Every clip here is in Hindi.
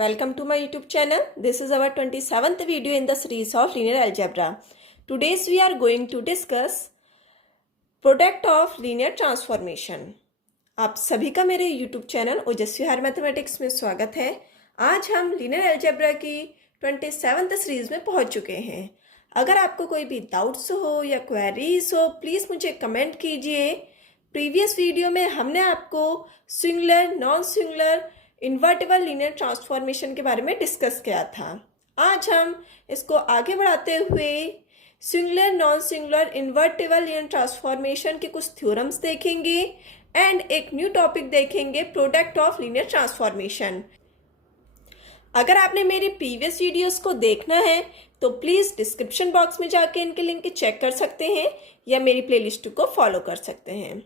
Welcome to my YouTube channel. This is our 27th video in the series of linear algebra. Today we are going to discuss product of linear transformation. आप सभी का मेरे YouTube चैनल ओजस्वी हायर मैथमेटिक्स में स्वागत है। आज हम linear algebra की 27th सीरीज में पहुंच चुके हैं। अगर आपको कोई भी डाउट्स हो या क्वेरीज हो प्लीज़ मुझे कमेंट कीजिए। प्रीवियस वीडियो में हमने आपको singular, non singular, invertible linear transformation के बारे में डिस्कस किया था। आज हम इसको आगे बढ़ाते हुए singular, non singular, invertible linear transformation के कुछ थ्योरम्स देखेंगे एंड एक न्यू टॉपिक देखेंगे, प्रोडक्ट ऑफ लीनियर ट्रांसफॉर्मेशन। अगर आपने मेरी प्रीवियस वीडियोस को देखना है तो प्लीज़ डिस्क्रिप्शन बॉक्स में जाके इनके लिंक चेक कर सकते हैं या मेरी प्लेलिस्ट को फॉलो कर सकते हैं।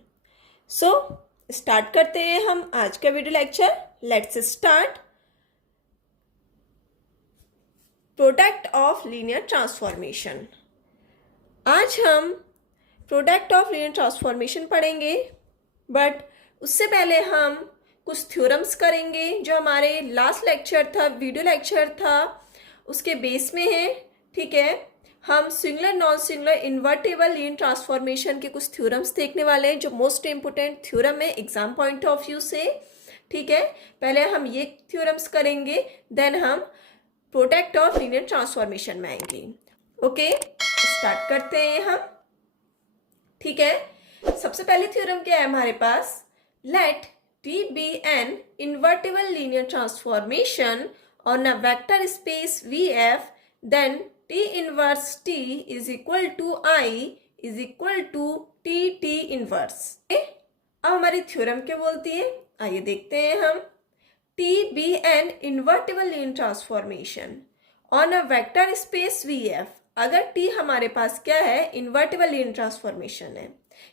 सो स्टार्ट करते हैं हम आज का video lecture. Let's start product of linear transformation. आज हम प्रोडक्ट ऑफ लीनियर ट्रांसफॉर्मेशन पढ़ेंगे, बट उससे पहले हम कुछ थ्योरम्स करेंगे जो हमारे लास्ट लेक्चर था, वीडियो लेक्चर था, उसके बेस में है। ठीक है, हम singular, non singular, invertible linear transformation के कुछ थ्योरम्स देखने वाले हैं जो मोस्ट इंपोर्टेंट थ्योरम है एग्जाम पॉइंट ऑफ व्यू से। ठीक है, पहले हम ये थ्योरम्स करेंगे, देन हम प्रोडक्ट ऑफ लीनियर ट्रांसफॉर्मेशन में आएंगे। ओके, स्टार्ट करते हैं हम। ठीक है, सबसे पहले थ्योरम क्या है हमारे पास, late T be an invertible linear transformation on a vector space VF, then T inverse T is equal to I is equal to T inverse। अब हमारी थ्योरम क्या बोलती है, आइए देखते हैं हम। T be an invertible linear transformation on a vector space VF। अगर T हमारे पास क्या है, इन्वर्टिबल लीनियर ट्रांसफॉर्मेशन है।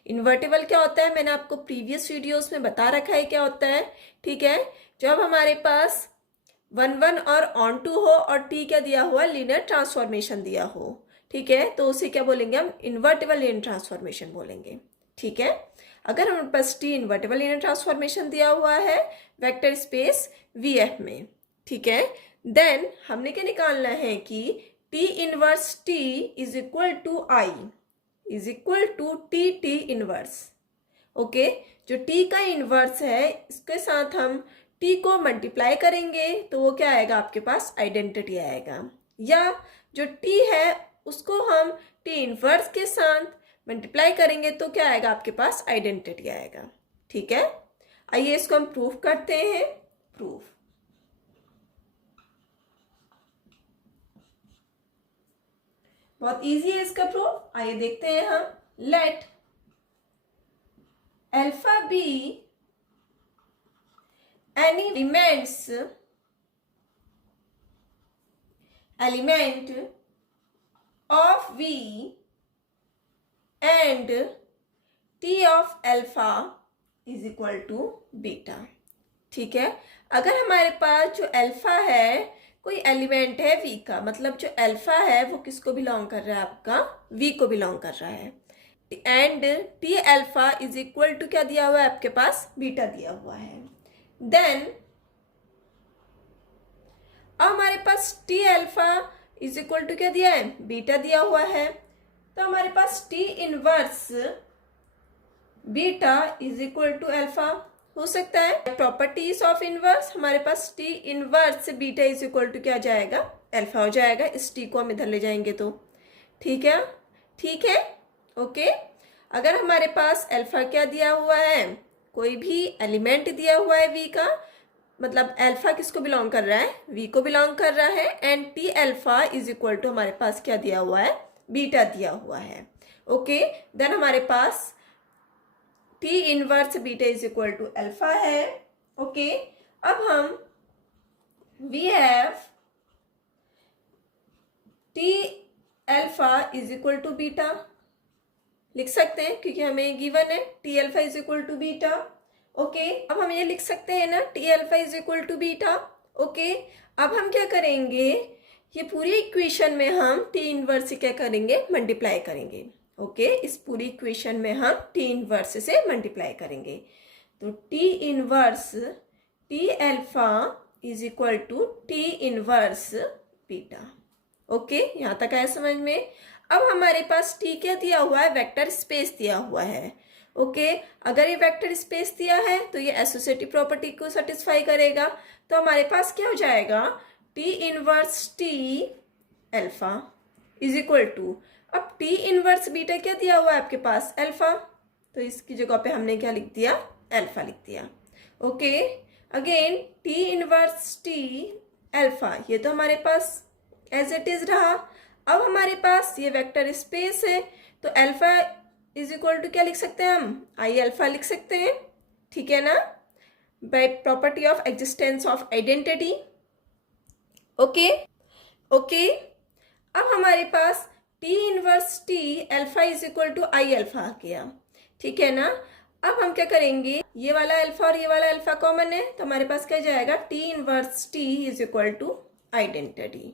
इन्वर्टिबल क्या होता है, मैंने आपको प्रीवियस वीडियोस में बता रखा है क्या होता है। ठीक है, जब हमारे पास 1 1 और ऑन टू हो और T क्या दिया हुआ, लीनियर ट्रांसफॉर्मेशन दिया हो। ठीक है, तो उसे क्या बोलेंगे हम, इन्वर्टिबल लीनियर ट्रांसफॉर्मेशन बोलेंगे। ठीक है, अगर हमारे पास T इन्वर्टिबल लीनियर ट्रांसफॉर्मेशन दिया हुआ है वेक्टर स्पेस VF में, ठीक है, देन हमने क्या निकालना है कि T inverse T is equal to I is equal to T inverse. Okay, जो T का इनवर्स है इसके साथ हम T को मल्टीप्लाई करेंगे तो वो क्या आएगा, आपके पास आइडेंटिटी आएगा, या जो T है उसको हम T इनवर्स के साथ मल्टीप्लाई करेंगे तो क्या आएगा, आपके पास आइडेंटिटी आएगा। ठीक है, आइए इसको हम प्रूफ करते हैं। प्रूफ, बहुत इजी है इसका प्रूफ, आइए देखते हैं हम। Let alpha be any element of V and T of alpha is equal to beta. ठीक है, अगर हमारे पास जो अल्फा है कोई एलिमेंट है V का, मतलब जो अल्फा है वो किसको बिलोंग कर रहा है, आपका V को बिलोंग कर रहा है, and T alpha is equal to क्या दिया हुआ है आपके पास, बीटा दिया हुआ है। देन अब हमारे पास T alpha is equal to क्या दिया है, बीटा दिया हुआ है, तो हमारे पास T inverse beta is equal to alpha हो सकता है। प्रॉपर्टीज ऑफ इनवर्स, हमारे पास T inverse beta is equal to क्या जाएगा, अल्फा हो जाएगा। इस T को हम इधर ले जाएंगे तो ठीक है। ठीक है, ओके, अगर हमारे पास अल्फा क्या दिया हुआ है, कोई भी एलिमेंट दिया हुआ है V का, मतलब अल्फा किसको बिलोंग कर रहा है, V को बिलोंग कर रहा है, and T alpha is equal to हमारे पास क्या दिया हुआ है, बीटा दिया हुआ है। ओके, देन हमारे पास T inverse beta is equal to alpha है। ओके, अब हम we have T alpha is equal to beta लिख सकते हैं क्योंकि हमें गिवन है T alpha is equal to beta. Okay, अब हम ये लिख सकते हैं ना, T alpha is equal to beta. Okay, अब हम क्या करेंगे, ये पूरी इक्वेशन में हम T इनवर्स से क्या करेंगे, मल्टीप्लाई करेंगे। ओके, इस पूरी इक्वेशन में हम T इनवर्स से मल्टीप्लाई करेंगे, तो T inverse T alpha is equal to T inverse beta. Okay, यहाँ तक आया समझ में। अब हमारे पास टी क्या दिया हुआ है, वेक्टर स्पेस दिया हुआ है। ओके, अगर ये वेक्टर स्पेस दिया है तो ये एसोसिएटिव प्रॉपर्टी को सेटिस्फाई करेगा। तो हमारे पास क्या हो जाएगा, T inverse T alpha is equal to, अब टी इनवर्स बीटा क्या दिया हुआ है आपके पास, अल्फा, तो इसकी जगह पे हमने क्या लिख दिया, अल्फा लिख दिया। Okay, again T inverse T alpha, ये तो हमारे पास एज इट इज रहा। अब हमारे पास ये वेक्टर स्पेस है, तो अल्फा इज इक्वल टू क्या लिख सकते हैं हम, आई अल्फा लिख सकते हैं, ठीक है ना, by property of existence of identity. Okay okay, अब हमारे पास T inverse T alpha is equal to I alpha आ गया, ठीक है ना। अब हम क्या करेंगे, ये वाला अल्फा और ये वाला अल्फा कॉमन है, तो हमारे पास क्या जाएगा, T inverse T is equal to identity,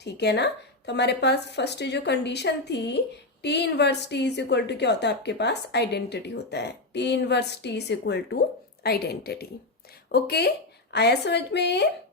ठीक है ना। तो हमारे पास फर्स्ट जो कंडीशन थी, T inverse T is equal to क्या होता है आपके पास, आइडेंटिटी होता है, T inverse T is equal to identity. Okay, आया समझ में।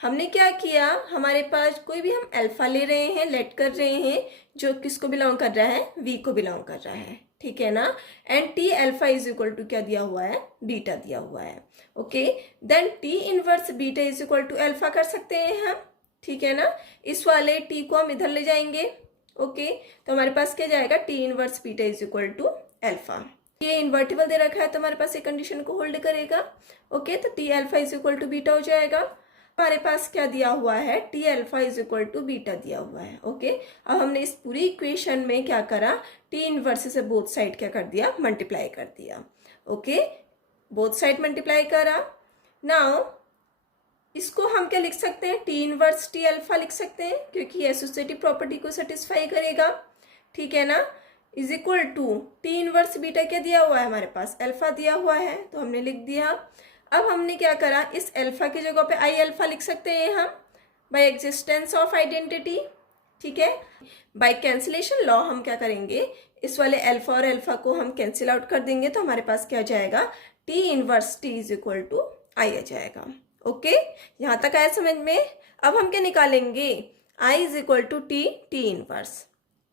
हमने क्या किया, हमारे पास कोई भी हम अल्फा ले रहे हैं, लेट कर रहे हैं, जो किसको बिलोंग कर रहा है, वी को बिलोंग कर रहा है, ठीक है ना। And T alpha is equal to क्या दिया हुआ है, बीटा दिया हुआ है। Okay, then T inverse beta is equal to alpha कर सकते हैं हम, ठीक है ना। इस वाले टी को हम इधर ले जाएंगे। ओके, तो हमारे पास क्या जाएगा, T inverse beta is equal to alpha. ये इन्वर्टिबल दे रखा है तो हमारे पास ये कंडीशन को होल्ड करेगा। ओके, तो T alpha is equal to beta हो जाएगा। हमारे पास क्या दिया हुआ है, T alpha is equal to beta दिया हुआ है। ओके, अब हमने इस पूरी इक्वेशन में क्या करा, टी इनवर्स से बोथ साइड क्या कर दिया, मल्टीप्लाई कर दिया। ओके, बोथ साइड मल्टीप्लाई करा। नाउ इसको हम क्या लिख सकते हैं, टी इनवर्स टी अल्फा लिख सकते हैं, क्योंकि ये एसोसिएटिव प्रॉपर्टी को सेटिस्फाई करेगा, ठीक है ना। Is equal to T inverse beta क्या दिया हुआ है हमारे पास, अल्फा दिया हुआ है, तो हमने लिख दिया। अब हमने क्या करा, इस अल्फा की जगह पे आई अल्फा लिख सकते हैं हम, बाय एग्जिस्टेंस ऑफ आइडेंटिटी, ठीक है। बाय कैंसिलेशन लॉ हम क्या करेंगे, इस वाले अल्फा और अल्फा को हम कैंसिल आउट कर देंगे, तो हमारे पास क्या जाएगा, T inverse T is equal to I आ जाएगा। ओके, यहाँ तक आया समझ में। अब हम क्या निकालेंगे, I is equal to T, T inverse,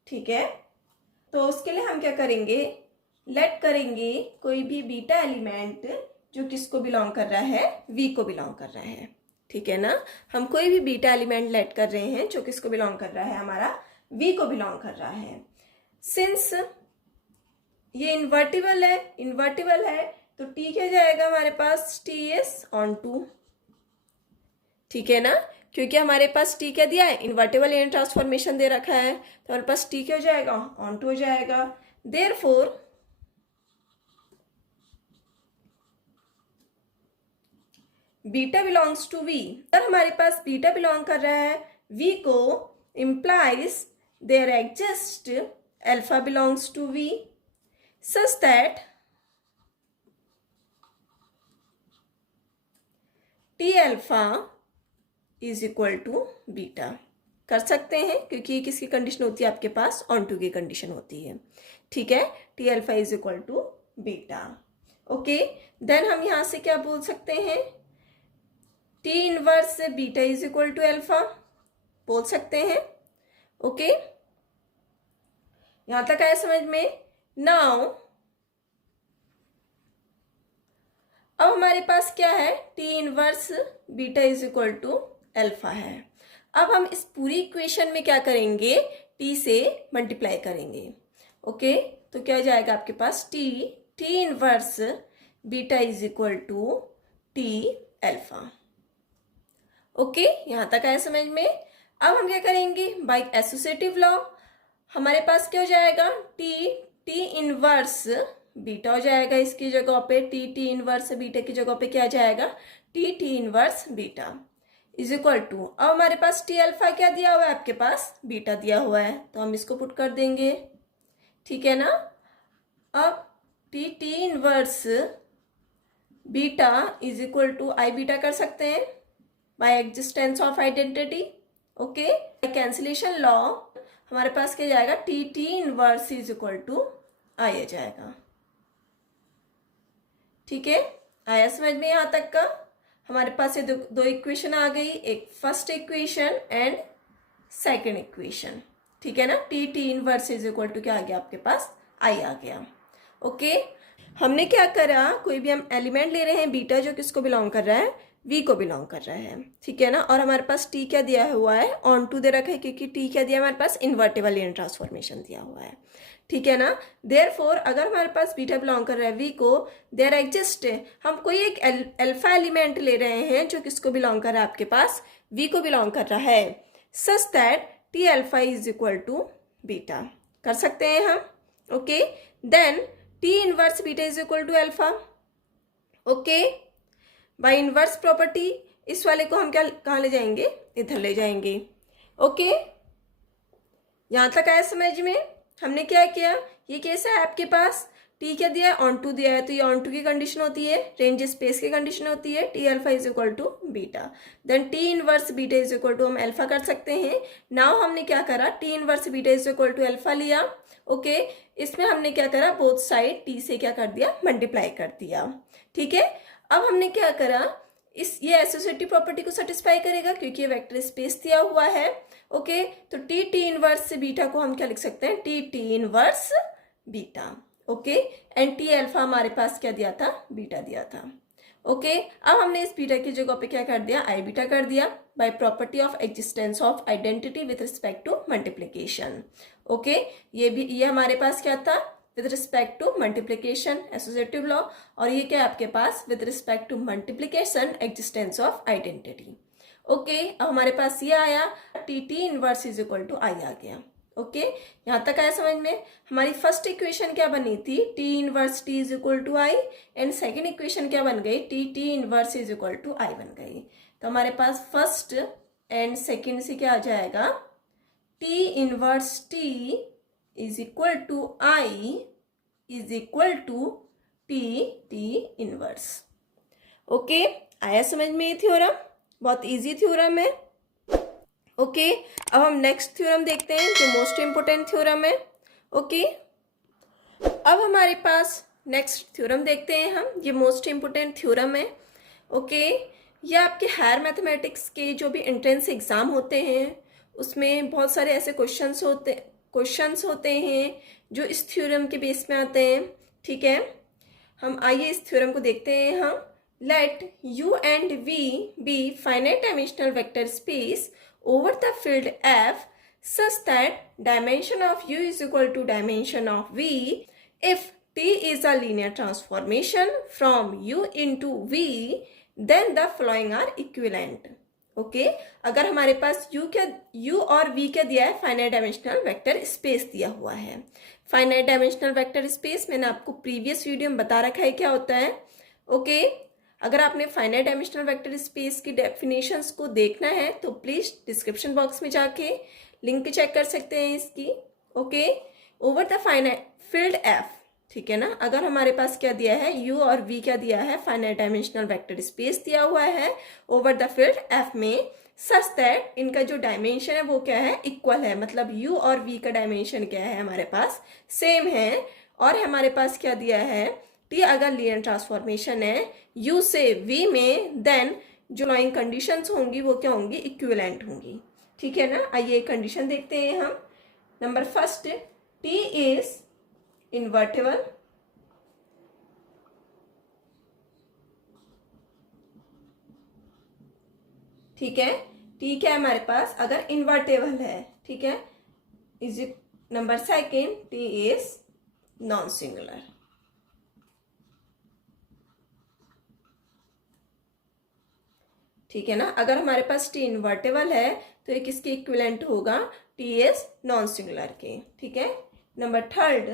ठीक है। तो उसके लिए हम क्या करेंगे, लेट करेंगे कोई भी बीटा एलिमेंट जो किसको बिलोंग कर रहा है, वी को बिलोंग कर रहा है, ठीक है ना। हम कोई भी बीटा एलिमेंट लेट कर रहे हैं जो किसको बिलोंग कर रहा है, हमारा वी को बिलोंग कर रहा है। सिंस ये इन्वर्टिबल है तो टी क्या जाएगा हमारे पास, टी एस ऑन टू, ठीक है ना, क्योंकि हमारे पास टी क्या दिया है, इन्वर्टिबल लीनियर ट्रांसफॉर्मेशन दे रखा है, तो हमारे पास टी क्या हो जाएगा, ऑन टू हो जाएगा। Therefore beta belongs to V, अगर हमारे पास बीटा बिलोंग कर रहा है वी को, implies there exists alpha belongs to V such that T alpha is equal to beta कर सकते हैं, क्योंकि किसकी कंडीशन होती है आपके पास, ऑन टू की कंडीशन होती है, ठीक है। T alpha is equal to beta. Okay, then हम यहां से क्या बोल सकते हैं, T inverse beta is equal to alpha बोल सकते हैं। ओके, यहां तक आया समझ में। नाउ अब हमारे पास क्या है, T inverse beta is equal to alpha है। अब हम इस पूरी इक्वेशन में क्या करेंगे, टी से मल्टीप्लाई करेंगे। ओके, तो क्या हो जाएगा आपके पास, T inverse beta is equal to T alpha. Okay, यहां तक आया समझ में। अब हम क्या करेंगे, बाय एसोसिएटिव लॉ हमारे पास क्या हो जाएगा, टी इनवर्स बीटा हो जाएगा, इसकी जगह पे टी इनवर्स बीटा की जगह पे क्या जाएगा, T inverse beta is equal to, अब हमारे पास टी अल्फा क्या दिया हुआ है आपके पास, बीटा दिया हुआ है, तो हम इसको पुट कर देंगे, ठीक है ना। अब T inverse beta is equal to I beta कर सकते हैं by existence of identity. Okay, by cancellation law हमारे पास क्या जाएगा, T inverse is equal to I आ जाएगा, ठीक है। आया समझ में यहाँ तक का। हमारे पास ये दो इक्वेशन आ गई, एक first equation and second equation, ठीक है ना। T T inverse is equal to क्या आ गया आपके पास, आई आ गया। ओके, हमने क्या करा, कोई भी हम एलिमेंट ले रहे हैं बीटा जो किसको बिलोंग कर रहा है, वी को बिलोंग कर रहा है, ठीक है ना। और हमारे पास टी क्या दिया हुआ है, ऑन टू दे रखा है, क्योंकि टी क्या दिया हमारे पास, इन्वर्टेबल लीनियर ट्रांसफॉर्मेशन दिया हुआ है, ठीक है ना। देयरफॉर अगर हमारे पास बीटा बिलोंग कर रहा है वी को, देयर एग्जिस्ट, हम कोई एक अल्फा एलिमेंट ले रहे हैं जो किसको बिलोंग कर रहा है आपके पास, वी को बिलोंग कर रहा है, such that T alpha is equal to beta, कर सकते हैं हम। Okay, then T inverse beta is equal to alpha. Okay, by inverse property इस वाले को हम क्या कहाँ ले जाएंगे, इधर ले जाएंगे। ओके, यहाँ तक आया समझ में। हमने क्या किया, ये कैसा है आपके पास, टी क्या दिया है, ऑन टू दिया है, तो ये ऑन टू की कंडीशन होती है, रेंज स्पेस की कंडीशन होती है, T alpha is equal to beta, then T inverse beta is equal to हम अल्फा कर सकते हैं। नाउ हमने क्या करा, T inverse beta is equal to alpha लिया। ओके, इसमें हमने क्या करा, बोथ साइड टी से क्या कर दिया, मल्टीप्लाई कर दिया, ठीक है। अब हमने क्या करा, ये एसोसिएटिव प्रॉपर्टी को सेटिस्फाई करेगा क्योंकि ये वेक्टर स्पेस दिया हुआ है। ओके, तो टी टी इनवर्स से बीटा को हम क्या लिख सकते हैं, T T inverse beta. Okay, and T alpha हमारे पास क्या दिया था, बीटा दिया था। ओके, अब हमने इस बीटा की जगह पे क्या कर दिया, आई बीटा कर दिया, by property of existence of identity with respect to multiplication. Okay, ये हमारे पास क्या था, with respect to multiplication associative law, और ये क्या है आपके पास, with respect to multiplication existence of identity. Okay, अब हमारे पास ये आया, T T inverse is equal to I आ गया। ओके, यहाँ तक आया समझ में। हमारी फर्स्ट इक्वेशन क्या बनी थी, T inverse T is equal to I, and second equation क्या बन गई, T T inverse is equal to I बन गई। तो हमारे पास फर्स्ट एंड सेकेंड से क्या आ जाएगा, T inverse T is equal to I is equal to T T inverse. Okay, आया समझ में ये थ्योरम, बहुत इजी थ्योरम है। ओके, अब हम नेक्स्ट थ्योरम देखते हैं जो मोस्ट इंपोर्टेंट थ्योरम है। ओके, अब हमारे पास नेक्स्ट थ्योरम देखते हैं हम, ये मोस्ट इंपोर्टेंट थ्योरम है। ओके, ये आपके हायर मैथमेटिक्स के जो भी एंट्रेंस एग्जाम होते हैं उसमें बहुत सारे ऐसे क्वेश्चंस होते हैं जो इस थ्योरम के बेस में आते हैं, ठीक है। हम आइए इस थ्योरम को देखते हैं हम। Let u and v be finite dimensional vector space over the field f such that dimension of u is equal to dimension of v if t is a linear transformation from u into v then the following are equivalent। Okay, अगर हमारे पास u और v क्या दिया है, फाइनाइट डायमेंशनल वेक्टर स्पेस दिया हुआ है। फाइनाइट डायमेंशनल वेक्टर स्पेस मैंने आपको प्रीवियस वीडियो में बता रखा है क्या होता है। ओके, अगर आपने फाइनाइट डायमेंशनल वेक्टर स्पेस की डेफिनेशंस को देखना है तो प्लीज डिस्क्रिप्शन बॉक्स में जाके लिंक चेक कर सकते हैं इसकी। Okay, over the finite field F, ठीक है ना। अगर हमारे पास क्या दिया है, u और v क्या दिया है, फाइनाइट डायमेंशनल वेक्टर स्पेस दिया हुआ है ओवर द फील्ड f में, सच दैट इनका जो डायमेंशन है वो क्या है, इक्वल है, मतलब u और v का डायमेंशन क्या है हमारे पास, सेम है। और हमारे पास क्या दिया है, t अगर लीनियर ट्रांसफॉर्मेशन है u से v में, देन जो फॉलोइंग कंडीशंस होंगी वो क्या होंगी, इक्विवेलेंट होंगी, ठीक है ना। आइए कंडीशन देखते हैं हम। Number first, t is invertible, ठीक है। टी क्या है हमारे पास, अगर इन्वर्टेबल है, ठीक है। Is number second, T is non singular, ठीक है ना। अगर हमारे पास टी इन्वर्टेबल है तो ये किसके इक्विवेलेंट होगा, टी इज नॉन सिंगुलर के, ठीक है। Number third,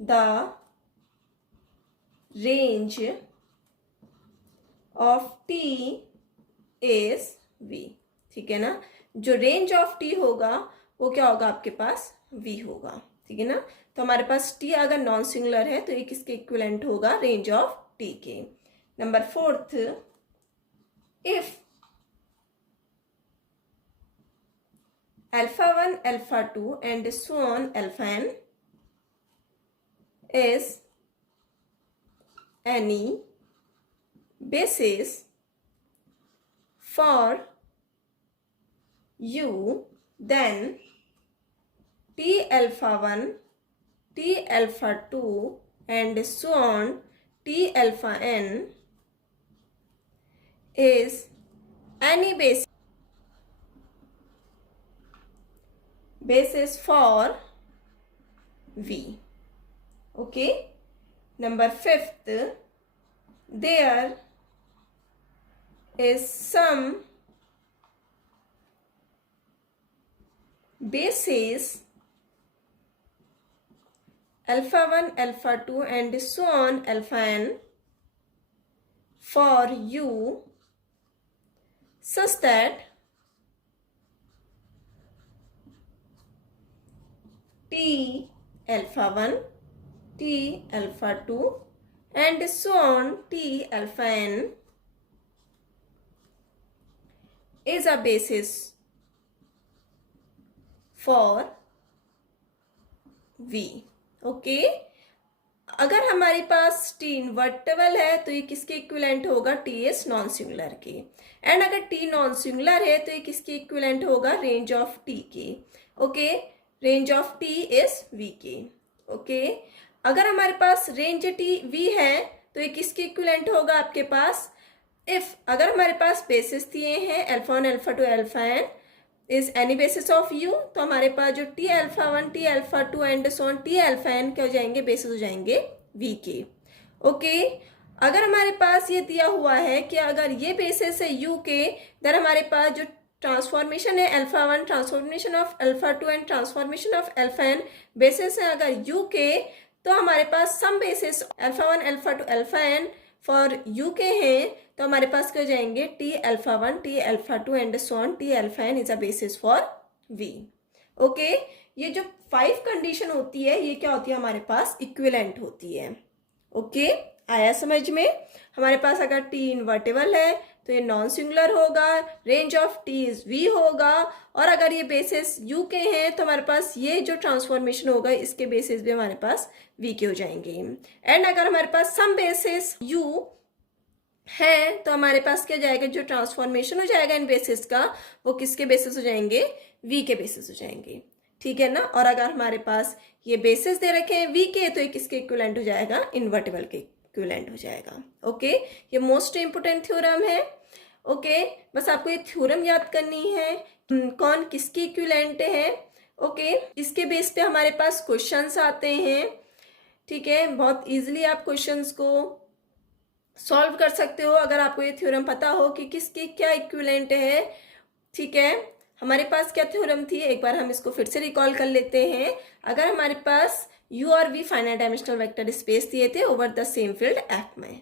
the range of T is v, ठीक है ना। जो रेंज ऑफ टी होगा वो क्या होगा आपके पास, v होगा, ठीक है ना। तो हमारे पास t अगर नॉन सिंगुलर है तो ये किसके इक्विवेलेंट होगा, रेंज ऑफ t के। Number fourth, if alpha 1 alpha 2 and so on alpha n is any basis for u, then t alpha 1, t alpha 2 and so on t alpha n is any basis for v. Okay. Number 5th, there is some basis alpha 1, alpha 2 and so on alpha n for u such that t alpha 1, t alpha 2 and so on t alpha n is a basis for v. Okay. अगर हमारे पास टी इन्वर्टेबल है तो ये किसके इक्विवेलेंट होगा? टी इज नॉन सिंगुलर के. एंड अगर टी नॉन सिंगुलर है तो ये किसके इक्विवेलेंट होगा? रेंज ऑफ टी के. Okay. Range of T is V के. ओके. अगर हमारे पास रेंज टी वी है तो ये किसके इक्विवेलेंट होगा आपके पास? इफ अगर हमारे पास बेसिस दिए हैं alpha 1, alpha 2, alpha n is any basis of U, तो हमारे पास जो T alpha 1, T alpha 2 and so on T alpha n क्या हो जाएंगे? बेसिस हो जाएंगे वी के. ओके. अगर हमारे पास ये दिया हुआ है कि अगर ये बेसिस है यू के, देन हमारे पास जो ट्रांसफॉर्मेशन है alpha 1, transformation of alpha 2 and transformation of alpha n basis है अगर यू के, तो हमारे पास some basis alpha 1, alpha 2, alpha n for U के हैं, तो हमारे पास क्या हो जाएंगे? T alpha 1, T alpha 2 and so on T alpha n is a basis for V. Okay. ये जो 5 कंडीशन होती है ये क्या होती है? हमारे पास इक्विवेलेंट होती है. ओके. आया समझ में? हमारे पास अगर टी इन्वर्टेबल है तो ये नॉन सिंगुलर होगा, range of T is V होगा, और अगर ये बेसिस यू के हैं तो हमारे पास ये जो ट्रांसफॉर्मेशन होगा इसके बेसिस भी हमारे पास वी के हो जाएंगे. एंड अगर हमारे पास सम बेसिस यू है तो हमारे पास क्या जाएगा? जो ट्रांसफॉर्मेशन हो जाएगा इन बेसिस का वो किसके बेसिस हो जाएंगे? वी के बेसिस हो जाएंगे. ठीक है ना. और अगर हमारे पास ये बेसिस दे रखे हैं वी के तो ये किसके इक्विवेलेंट हो जाएगा? इन्वर्टेबल के इक्विवेलेंट हो जाएगा. ओके. ये मोस्ट इंपोर्टेंट थ्योरम है. ओके. बस आपको ये थ्योरम याद करनी है कौन किसकी इक्विवेलेंट है. ओके. इसके बेस पे हमारे पास क्वेश्चंस आते हैं. ठीक है. बहुत इजीली आप क्वेश्चंस को सॉल्व कर सकते हो अगर आपको ये थ्योरम पता हो कि किसकी क्या इक्विवेलेंट है. ठीक है. हमारे पास क्या थ्योरम थी? एक बार हम इसको फिर से रिकॉल कर लेते हैं. अगर हमारे पास यू और V finite dimensional vector space दिए थे over the same field F में,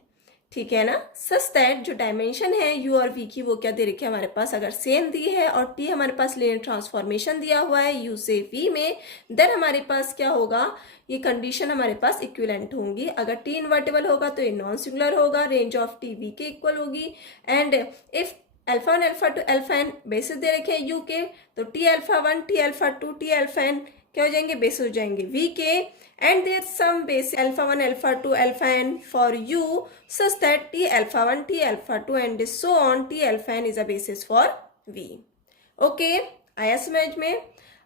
ठीक है ना, सच दैट जो डायमेंशन है यू और वी की वो क्या दे रखी है हमारे पास? अगर सेम दी है और टी हमारे पास लीनियर ट्रांसफॉर्मेशन दिया हुआ है यू से वी में, देन हमारे पास क्या होगा? ये कंडीशन हमारे पास इक्विवेलेंट होंगी. अगर टी इन्वर्टेबल होगा तो ये नॉन सिंगुलर होगा, रेंज ऑफ टी वी के इक्वल होगी. And if alpha 1, alpha 2, alpha n basis दे रखे हैं यू के, तो T alpha 1, T alpha 2, T alpha n क्या हो जाएंगे? बेसिस हो जाएंगे वी के. And there some basis alpha 1, alpha 2, alpha n for U such that T alpha 1, T alpha 2 and so on T alpha n is a basis for V. Okay. आया समझ में?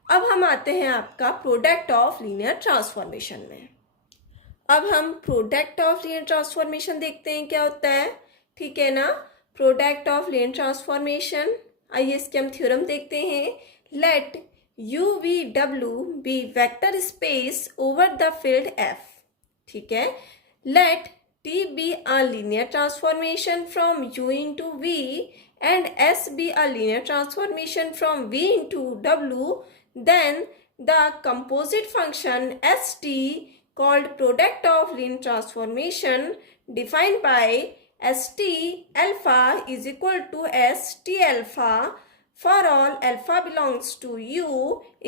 अब हम आते हैं आपका प्रोडक्ट ऑफ लीनियर ट्रांसफॉर्मेशन में. अब हम प्रोडक्ट ऑफ लीनियर ट्रांसफॉर्मेशन देखते हैं क्या होता है. ठीक है ना. Product of linear transformation. आइए इसके हम थ्योरम देखते हैं. Let U V W be vector space over the field F. ठीक है. Let T be a linear transformation from U into V and S be a linear transformation from V into W. Then the composite function st called product of linear transformation defined by st alpha is equal to st alpha for all alpha belongs to u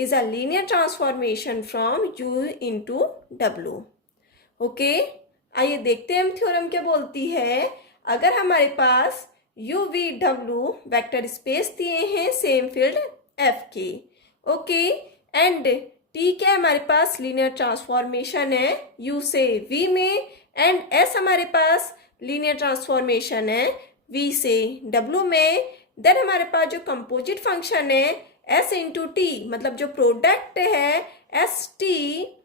is a linear transformation from u into w. Okay? आइए देखते हैं हम थ्योरम क्या बोलती है. अगर हमारे पास u v w vector space दिए हैं सेम फील्ड f के. ओके. एंड टी क्या हमारे पास? लीनियर ट्रांसफॉर्मेशन है यू से वी में. एंड एस हमारे पास लीनियर ट्रांसफॉर्मेशन है V से W में, देन हमारे पास जो कंपोजिट फंक्शन है S इंटू टी, मतलब जो प्रोडक्ट है एस टी,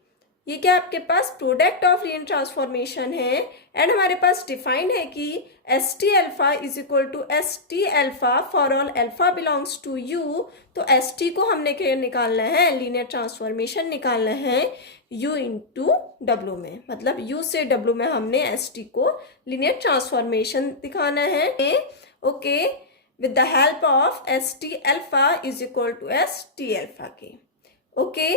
ये क्या आपके पास प्रोडक्ट ऑफ लीनियर ट्रांसफॉर्मेशन है। एंड हमारे पास डिफाइंड है कि S T alpha is equal to S T alpha for all alpha belongs to U. तो एस टी को हमने क्या निकालना है, लीनियर ट्रांसफॉर्मेशन निकालना है u इंटू डब्ल्यू में, मतलब u से w में हमने एस टी को लीनियर ट्रांसफॉर्मेशन दिखाना है। Okay, with the help of S T alpha is equal to S T alpha के। ओके,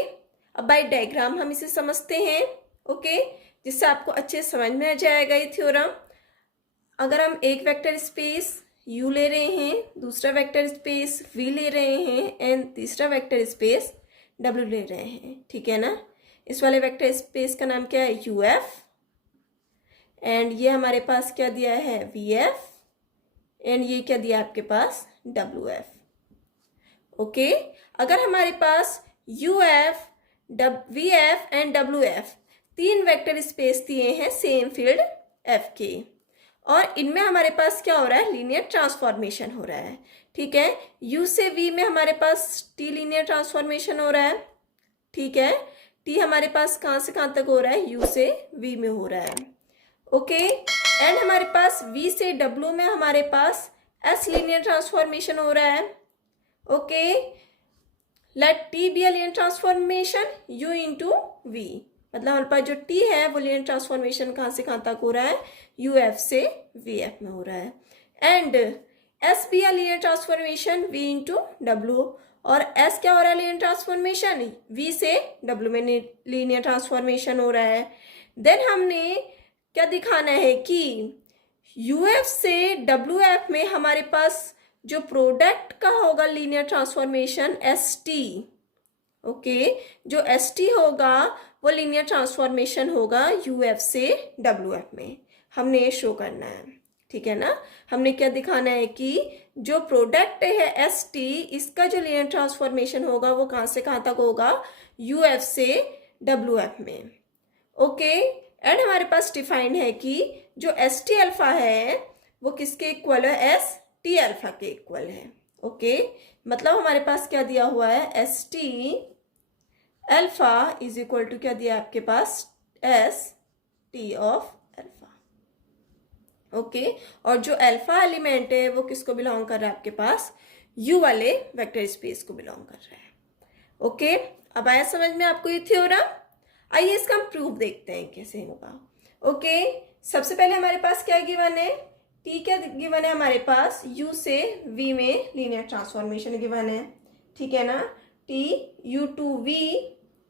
अब बाय डायग्राम हम इसे समझते हैं। ओके, जिससे आपको अच्छे समझ में आ जाएगा ये थ्योरम। अगर हम एक वेक्टर स्पेस u ले रहे हैं, दूसरा वेक्टर स्पेस v ले रहे हैं एंड तीसरा वेक्टर स्पेस w ले रहे हैं, ठीक है ना। इस वाले वेक्टर स्पेस का नाम क्या है, uf, एंड ये हमारे पास क्या दिया है, vf, एंड ये क्या दिया आपके पास, wf। ओके, अगर हमारे पास uf, vf एंड wf तीन वेक्टर स्पेस दिए हैं सेम फील्ड f के, और इनमें हमारे पास क्या हो रहा है, लीनियर ट्रांसफॉर्मेशन हो रहा है, ठीक है। u से v में हमारे पास t लीनियर ट्रांसफॉर्मेशन हो रहा है, ठीक है। t हमारे पास कहाँ से कहाँ तक हो रहा है, u से v में हो रहा है। ओके, एंड हमारे पास v से w में हमारे पास s लीनियर ट्रांसफॉर्मेशन हो रहा है। Okay, let t be a linear transformation u into v, मतलब हमारे पास जो t है वो लीनियर ट्रांसफॉर्मेशन कहाँ से कहाँ तक हो रहा है, uf से vf में हो रहा है। And s B a linear transformation v into w, और s क्या हो रहा है, लीनियर ट्रांसफॉर्मेशन v से w में लीनियर ट्रांसफॉर्मेशन हो रहा है। देन हमने क्या दिखाना है कि uf से wf में हमारे पास जो प्रोडक्ट का होगा linear transformation S T. Okay, जो एस टी होगा वो लीनियर ट्रांसफॉर्मेशन होगा यूएफ से डब्ल्यूएफ में, हमने ये शो करना है, ठीक है ना। हमने क्या दिखाना है कि जो प्रोडक्ट है एस टी, इसका जो लीनियर ट्रांसफॉर्मेशन होगा वो कहाँ से कहाँ तक होगा, यूएफ से डब्ल्यूएफ में। ओके, एंड हमारे पास डिफाइंड है कि जो एस टी अल्फा है वो किसके इक्वल है, एस टी अल्फा के इक्वल है। ओके, मतलब हमारे पास क्या दिया हुआ है, S T alpha is equal to क्या दिया आपके पास, S T of alpha. Okay, और जो अल्फा एलिमेंट है वो किसको बिलोंग कर रहा है आपके पास, यू वाले वेक्टर स्पेस को बिलोंग कर रहा है। ओके, अब आया समझ में आपको ये थ्योरम। आइए इसका हम प्रूफ देखते हैं कैसे होगा। ओके, सबसे पहले हमारे पास क्या गिवन है, t क्या गिवन है हमारे पास, u से v में लीनियर ट्रांसफॉर्मेशन गिवन है, ठीक है ना। t u टू v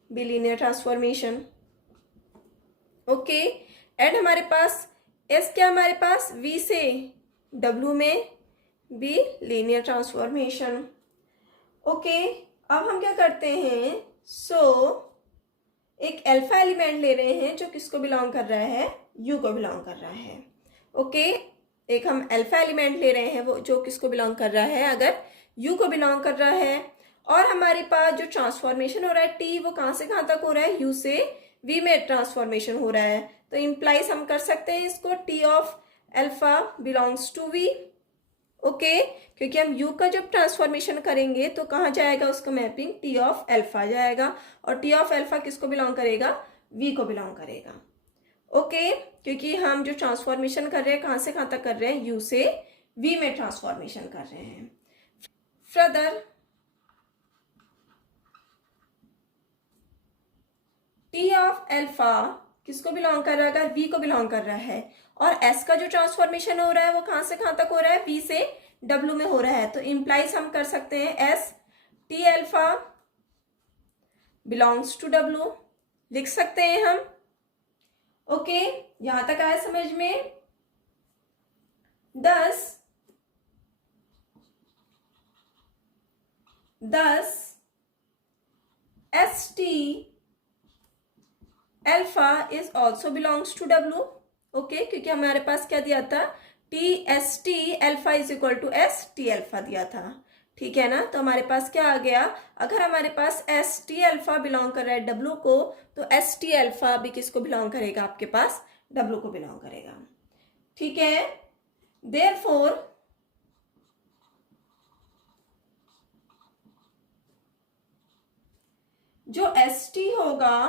भी लीनियर ट्रांसफॉर्मेशन। ओके, एंड हमारे पास s क्या हमारे पास, v से w में भी लीनियर ट्रांसफॉर्मेशन। ओके, अब हम क्या करते हैं, एक अल्फा एलिमेंट ले रहे हैं जो किसको बिलोंग कर रहा है, u को बिलोंग कर रहा है। ओके, एक हम अल्फा एलिमेंट ले रहे हैं वो जो किसको बिलोंग कर रहा है, अगर u को बिलोंग कर रहा है, और हमारे पास जो ट्रांसफॉर्मेशन हो रहा है t वो कहाँ से कहाँ तक हो रहा है, u से v में ट्रांसफॉर्मेशन हो रहा है। तो इम्प्लाइज हम कर सकते हैं इसको t of alpha belongs to v। Okay, क्योंकि हम u का जब ट्रांसफॉर्मेशन करेंगे तो कहाँ जाएगा उसका मैपिंग, t ऑफ अल्फा जाएगा, और t ऑफ अल्फा किसको बिलोंग करेगा, v को बिलोंग करेगा। ओके, क्योंकि हम जो ट्रांसफॉर्मेशन कर रहे हैं कहाँ से कहाँ तक कर रहे हैं, u से v में ट्रांसफॉर्मेशन कर रहे हैं। फर्दर t ऑफ अल्फा किसको बिलोंग कर रहा है, अगर v को बिलोंग कर रहा है, और s का जो ट्रांसफॉर्मेशन हो रहा है वो कहाँ से कहाँ तक हो रहा है, v से w में हो रहा है। तो इम्प्लाइज हम कर सकते हैं s t alpha belongs to w, लिख सकते हैं हम। ओके, यहां तक आया समझ में। Thus S T alpha is also belongs to w। Okay, क्योंकि हमारे पास क्या दिया था, T S T alpha is equal to S T alpha दिया था, ठीक है ना। तो हमारे पास क्या आ गया, अगर हमारे पास एस टी अल्फा बिलोंग कर रहा है w को, तो एस टी अल्फा भी किसको बिलोंग करेगा, आपके पास w को बिलोंग करेगा, ठीक है। देयरफॉर जो एस टी होगा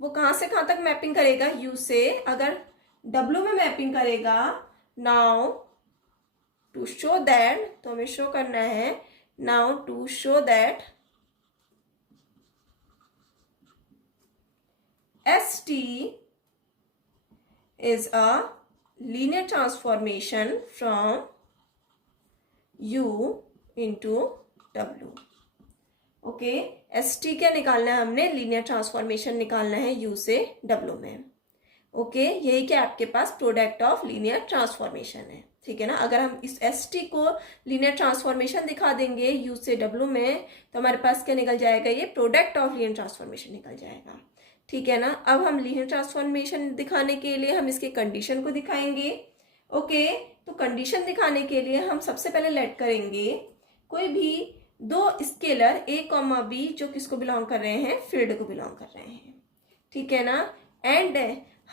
वो कहाँ से कहाँ तक मैपिंग करेगा, यू से। अगर डब्ल्यू में मैपिंग करेगा, नाउ टू शो दैट, तो हमें शो करना है, now to show that S T is a linear transformation from U into W. Okay, S T क्या निकालना है हमने, लीनियर ट्रांसफॉर्मेशन निकालना है U से W में। ओके, यही क्या आपके पास प्रोडक्ट ऑफ लीनियर ट्रांसफॉर्मेशन है, ठीक है ना। अगर हम इस एस टी को लीनियर ट्रांसफॉर्मेशन दिखा देंगे U से W में, तो हमारे पास क्या निकल जाएगा, ये प्रोडक्ट ऑफ लीनियर ट्रांसफॉर्मेशन निकल जाएगा, ठीक है ना। अब हम लीनियर ट्रांसफॉर्मेशन दिखाने के लिए हम इसके कंडीशन को दिखाएंगे। ओके, तो कंडीशन दिखाने के लिए हम सबसे पहले लेट करेंगे कोई भी दो स्केलर a कॉमा बी जो किसको बिलोंग कर रहे हैं, फील्ड को बिलोंग कर रहे हैं, ठीक है ना। एंड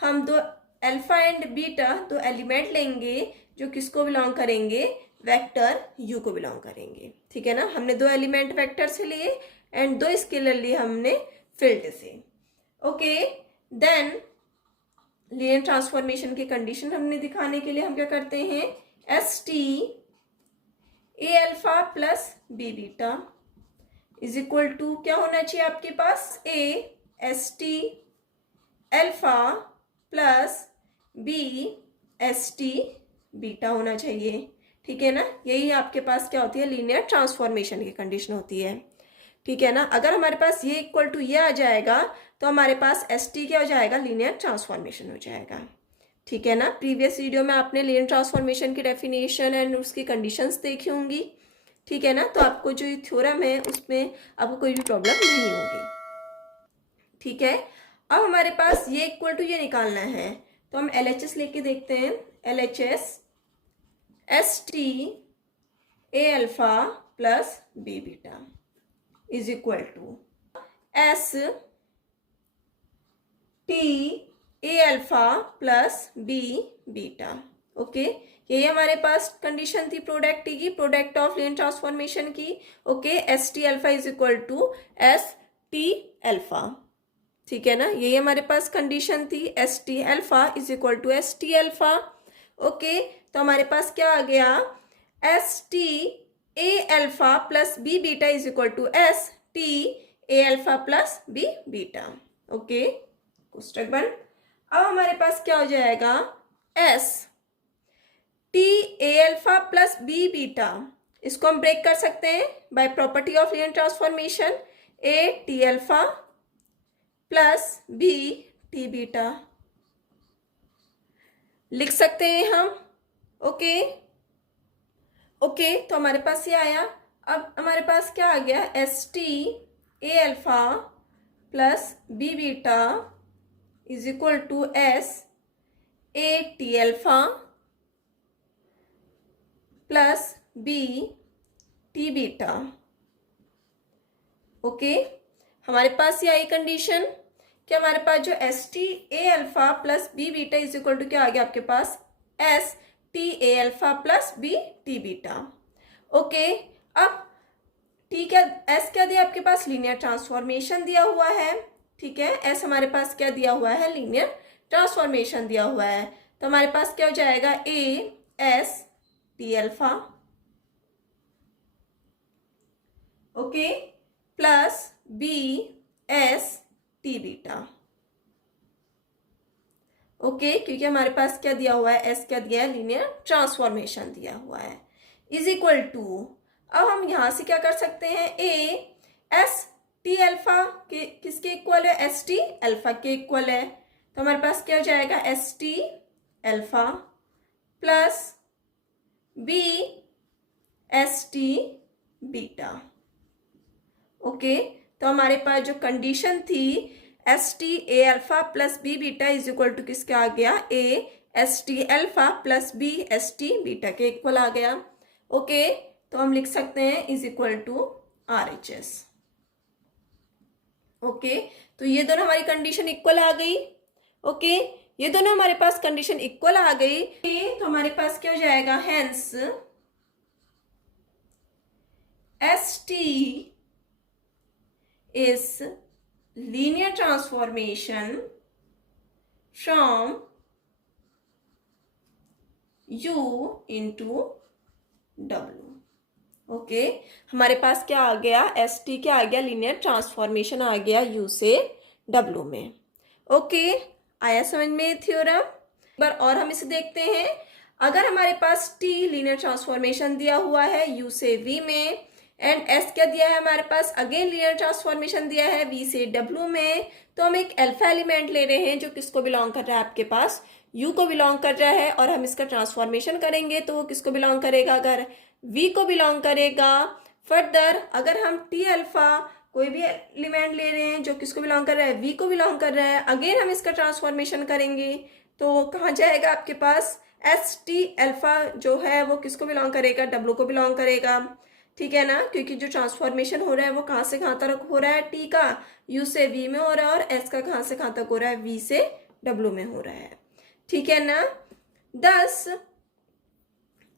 हम दो अल्फा एंड बीटा दो एलिमेंट लेंगे जो किसको बिलोंग करेंगे, वेक्टर u को बिलोंग करेंगे, ठीक है ना। हमने दो एलिमेंट वेक्टर से लिए एंड दो स्केलर लिए हमने फील्ड से। ओके, देन लीनियर ट्रांसफॉर्मेशन की कंडीशन हमने दिखाने के लिए हम क्या करते हैं, S T A alpha plus B beta is equal to क्या होना चाहिए आपके पास, a S T alpha plus B S T beta होना चाहिए, ठीक है ना। यही आपके पास क्या होती है, लीनियर ट्रांसफॉर्मेशन की कंडीशन होती है, ठीक है ना। अगर हमारे पास ये इक्वल टू ये आ जाएगा तो हमारे पास एस टी क्या हो जाएगा, लीनियर ट्रांसफॉर्मेशन हो जाएगा, ठीक है ना। प्रीवियस वीडियो में आपने लीनियर ट्रांसफॉर्मेशन की डेफिनेशन एंड उसकी कंडीशंस देखी होंगी, ठीक है ना। तो आपको जो ये थ्योरम है उसमें आपको कोई भी प्रॉब्लम नहीं होगी, ठीक है। अब हमारे पास ये इक्वल टू ये निकालना है, तो हम एल एच एस लेके देखते हैं। L H S S T A alpha plus B beta is equal to S T A alpha plus B beta. Okay, यही हमारे पास कंडीशन थी प्रोडक्ट की, प्रोडक्ट ऑफ लीनियर ट्रांसफॉर्मेशन की। Okay, S T alpha is equal to S T alpha, ठीक है ना। यही हमारे पास कंडीशन थी, S T alpha is equal to S T alpha. Okay, तो हमारे पास क्या आ गया, S T A alpha plus B beta is equal to S T A alpha plus B beta. Okay, कोष्टक बंद। अब हमारे पास क्या हो जाएगा, एस टी ए अल्फा प्लस बी बीटा, इसको हम ब्रेक कर सकते हैं by property of linear transformation, a T alpha plus b T beta लिख सकते हैं हम। ओके ओके, तो हमारे पास ये आया। अब हमारे पास क्या आ गया, S T A alpha plus B beta is equal to S a T alpha plus b T beta. Okay, हमारे पास ये आई कंडीशन कि हमारे पास जो S T A alpha plus B beta is equal to क्या आ गया आपके पास, एस टी ए alpha plus b T beta. Okay, अब टी क्या, एस क्या दिया आपके पास, लीनियर ट्रांसफॉर्मेशन दिया हुआ है, ठीक है। एस हमारे पास क्या दिया हुआ है, लीनियर ट्रांसफॉर्मेशन दिया हुआ है, तो हमारे पास क्या हो जाएगा, A S T alpha, okay, plus B S T beta. Okay, क्योंकि हमारे पास क्या दिया हुआ है, एस क्या दिया है, लीनियर ट्रांसफॉर्मेशन दिया हुआ है, इज इक्वल टू, अब हम यहां से क्या कर सकते हैं, ए एस टी अल्फा के किसके इक्वल है, एस टी अल्फा के इक्वल है, तो हमारे पास क्या हो जाएगा, S T alpha plus B S T beta. Okay, तो हमारे पास जो कंडीशन थी, S T A alpha plus B beta is equal to किसके आ गया, A S T alpha plus B S T beta के इक्वल आ गया। ओके, तो हम लिख सकते हैं is equal to R H S. Okay, तो ये दोनों हमारी कंडीशन इक्वल आ गई। ओके, ये दोनों हमारे पास कंडीशन इक्वल आ गई तो हमारे पास क्या हो जाएगा, hence ST is linear transformation from U into W। Okay हमारे पास क्या आ गया, ST क्या आ गया, लीनियर ट्रांसफॉर्मेशन आ गया U से W में। ओके आया समझ में थ्योरम। एक बार और हम इसे देखते हैं। अगर हमारे पास T लीनियर ट्रांसफॉर्मेशन दिया हुआ है U से V में एंड S क्या दिया है हमारे पास, अगेन लीनियर ट्रांसफॉर्मेशन दिया है V से W में, तो हम एक अल्फा एलिमेंट ले रहे हैं जो किसको बिलोंग कर रहा है, आपके पास U को बिलोंग कर रहा है, और हम इसका ट्रांसफॉर्मेशन करेंगे तो वो किसको बिलोंग करेगा, अगर V को बिलोंग करेगा। फर्दर अगर हम T अल्फा कोई भी एलिमेंट ले रहे हैं जो किसको बिलोंग कर रहा है, V को बिलोंग कर रहा है, अगेन हम इसका ट्रांसफॉर्मेशन करेंगे तो कहाँ जाएगा, आपके पास ST अल्फा जो है वो किसको बिलोंग करेगा, W को बिलोंग करेगा। ठीक है ना, क्योंकि जो ट्रांसफॉर्मेशन हो रहा है वो कहाँ से कहाँ तक हो रहा है, T का U से V में हो रहा है, और S का कहाँ से कहाँ तक हो रहा है, V से W में हो रहा है। ठीक है ना। 10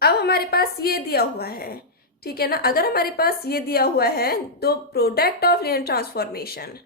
अब हमारे पास ये दिया हुआ है, ठीक है ना, अगर हमारे पास ये दिया हुआ है तो प्रोडक्ट ऑफ लीनियर ट्रांसफॉर्मेशन,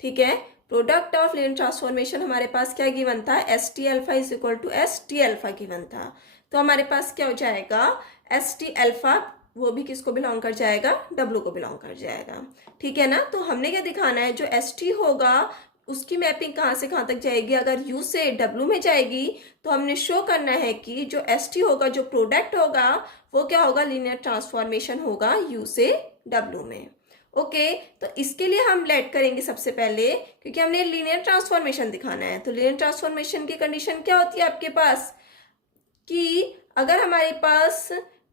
ठीक है, प्रोडक्ट ऑफ लीनियर ट्रांसफॉर्मेशन हमारे पास क्या गिवन था, ST alpha is equal to ST alpha given था। तो हमारे पास क्या हो जाएगा, ST अल्फा वो भी किसको बिलोंग कर जाएगा, W को बिलोंग कर जाएगा। ठीक है ना, तो हमने क्या दिखाना है, जो ST होगा उसकी मैपिंग कहाँ से कहाँ तक जाएगी, अगर U से W में जाएगी तो हमने शो करना है कि जो ST होगा, जो प्रोडक्ट होगा वो क्या होगा, लीनियर ट्रांसफॉर्मेशन होगा U से W में। ओके तो इसके लिए हम लेट करेंगे सबसे पहले, क्योंकि हमने लीनियर ट्रांसफॉर्मेशन दिखाना है। तो लीनियर ट्रांसफॉर्मेशन की कंडीशन क्या होती है आपके पास, कि अगर हमारे पास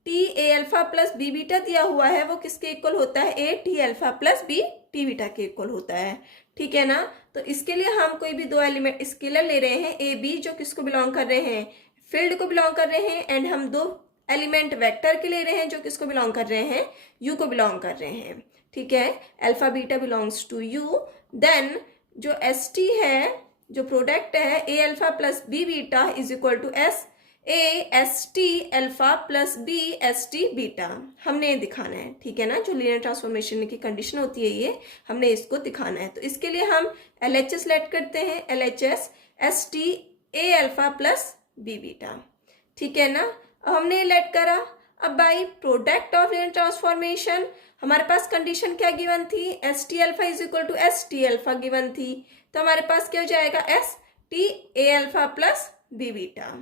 T A alpha plus B beta दिया हुआ है वो किसके इक्वल होता है, A T alpha plus B T beta के इक्वल होता है। ठीक है ना, तो इसके लिए हम कोई भी दो एलिमेंट स्केलर ले रहे हैं, A B जो किसको बिलोंग कर रहे हैं, फील्ड को बिलोंग कर रहे हैं, एंड हम दो एलिमेंट वेक्टर के ले रहे हैं जो किसको बिलोंग कर रहे हैं, U को बिलोंग कर रहे हैं। ठीक है, alpha beta belongs to U। Then जो ST है, जो प्रोडक्ट है A alpha plus B beta is equal to ST alpha plus B ST beta, हमने ये दिखाना है। ठीक है ना, जो लीनियर ट्रांसफॉर्मेशन की कंडीशन होती है ये हमने इसको दिखाना है। तो इसके लिए हम LHS लेट करते हैं, LHS ST A alpha plus B beta. ठीक है ना, अब हमने ये लेट करा। अब by product of linear transformation हमारे पास कंडीशन क्या गिवन थी, ST alpha is equal to ST alpha given थी, तो हमारे पास क्या हो जाएगा, ST A alpha plus B beta.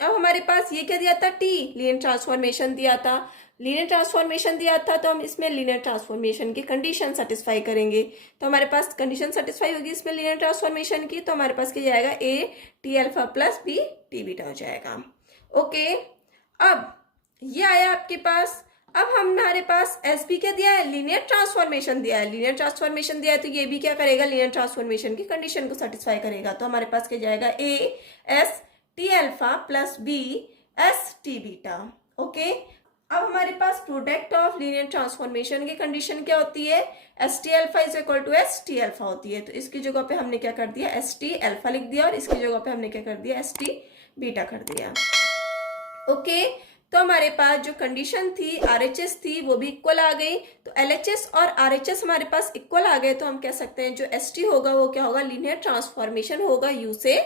अब हमारे पास ये क्या दिया था, T लीनियर ट्रांसफॉर्मेशन दिया था, लीनियर ट्रांसफॉर्मेशन दिया था, तो हम इसमें लीनियर ट्रांसफॉर्मेशन की कंडीशन सेटिस्फाई करेंगे। तो हमारे पास कंडीशन सेटिस्फाई होगी इसमें लीनियर ट्रांसफॉर्मेशन की, तो हमारे पास क्या जाएगा, A T alpha plus B T beta हो जाएगा। ओके अब ये आया आपके पास। अब हमारे पास SB क्या दिया है, लीनियर ट्रांसफॉर्मेशन दिया है, लीनियर ट्रांसफॉर्मेशन दिया है, तो ये भी क्या करेगा, लीनियर ट्रांसफॉर्मेशन की कंडीशन को सेटिस्फाई करेगा। तो हमारे पास क्या जाएगा, A S T alpha plus B S T beta. Okay अब हमारे पास प्रोडक्ट ऑफ लीनियर ट्रांसफॉर्मेशन की कंडीशन क्या होती है, ST alpha is equal to ST alpha होती है। तो इसकी जगह पे हमने क्या कर दिया, ST अल्फा लिख दिया, और इसकी जगह पे हमने क्या कर दिया, ST बीटा कर दिया। ओके तो हमारे पास जो कंडीशन थी RHS थी वो भी इक्वल आ गई। तो LHS और RHS हमारे पास इक्वल आ गए, तो हम कह सकते हैं जो ST होगा वो क्या होगा, लीनियर ट्रांसफॉर्मेशन होगा U से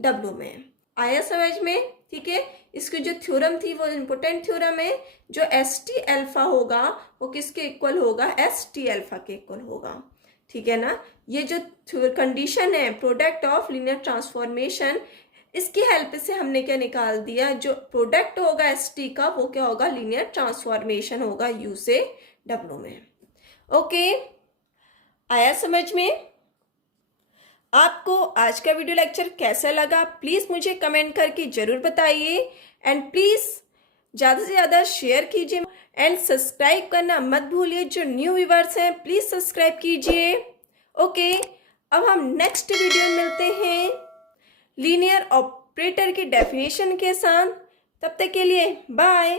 W में। आया समझ में। ठीक है, इसकी जो थ्योरम थी वो इम्पोर्टेंट थ्योरम है, जो ST अल्फा होगा वो किसके इक्वल होगा, ST अल्फा के इक्वल होगा। ठीक है ना, ये जो कंडीशन है प्रोडक्ट ऑफ लीनियर ट्रांसफॉर्मेशन, इसकी हेल्प से हमने क्या निकाल दिया, जो प्रोडक्ट होगा ST का वो क्या होगा, लीनियर ट्रांसफॉर्मेशन होगा U से W में। ओके आया समझ में। आपको आज का वीडियो लेक्चर कैसा लगा प्लीज़ मुझे कमेंट करके ज़रूर बताइए, एंड प्लीज़ ज़्यादा से ज़्यादा शेयर कीजिए, एंड सब्सक्राइब करना मत भूलिए। जो न्यू व्यूअर्स हैं प्लीज़ सब्सक्राइब कीजिए। ओके अब हम नेक्स्ट वीडियो में मिलते हैं लीनियर ऑपरेटर की डेफिनेशन के साथ। तब तक के लिए बाय।